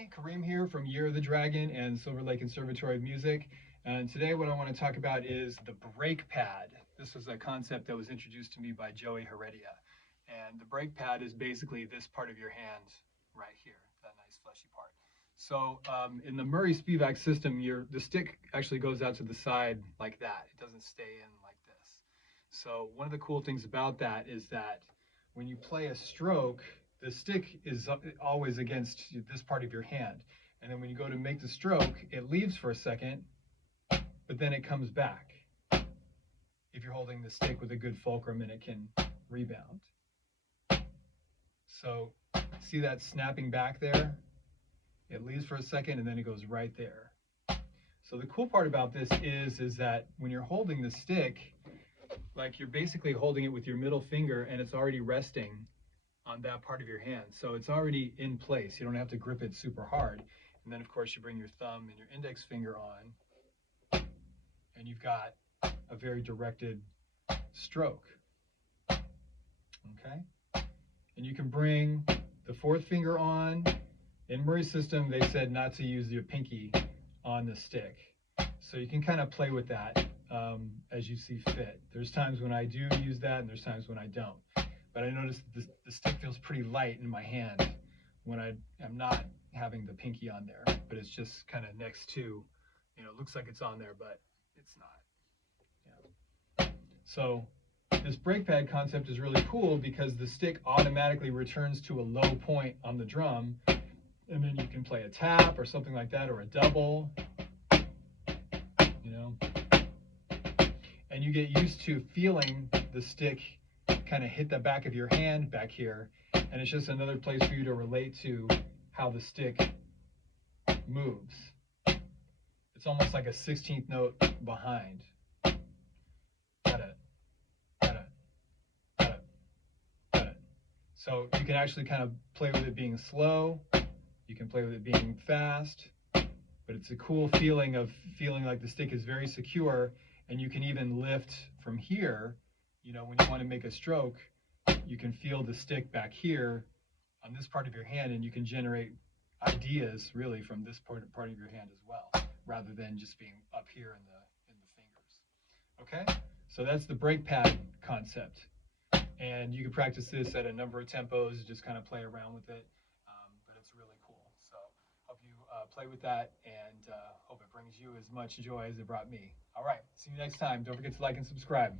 Hi, Kareem here from Year of the Dragon and Silver Lake Conservatory of Music. And today what I want to talk about is the brake pad. This was a concept that was introduced to me by Joey Heredia. And the brake pad is basically this part of your hand right here, that nice fleshy part. So in the Murray Spivak system, the stick actually goes out to the side like that. It doesn't stay in like this. So one of the cool things about that is that when you play a stroke, the stick is always against this part of your hand. And then when you go to make the stroke, it leaves for a second, but then it comes back. If you're holding the stick with a good fulcrum, and it can rebound. So see that snapping back there? It leaves for a second and then it goes right there. So the cool part about this is that when you're holding the stick, like you're basically holding it with your middle finger and it's already resting on that part of your hand. So it's already in place. You don't have to grip it super hard. And then of course you bring your thumb and your index finger on and you've got a very directed stroke. Okay? And you can bring the fourth finger on. In Murray's system, they said not to use your pinky on the stick. So you can kind of play with that as you see fit. There's times when I do use that and there's times when I don't. But I noticed that the stick feels pretty light in my hand when I'm not having the pinky on there, but it's just kind of next to, it looks like it's on there, but it's not. Yeah. So this brake pad concept is really cool because the stick automatically returns to a low point on the drum, and then you can play a tap or something like that, or a double, and you get used to feeling the stick kind of hit the back of your hand back here, and it's just another place for you to relate to how the stick moves. It's almost like a 16th note behind. Got it. So you can actually kind of play with it being slow, you can play with it being fast, but it's a cool feeling of feeling like the stick is very secure, and you can even lift from here, when you want to make a stroke, you can feel the stick back here on this part of your hand, and you can generate ideas really from this part of your hand as well, rather than just being up here in the fingers. Okay, so that's the brake pad concept, and you can practice this at a number of tempos, just kind of play around with it, but it's really cool. So hope you play with that, and hope it brings you as much joy as it brought me. All right, see you next time. Don't forget to like and subscribe.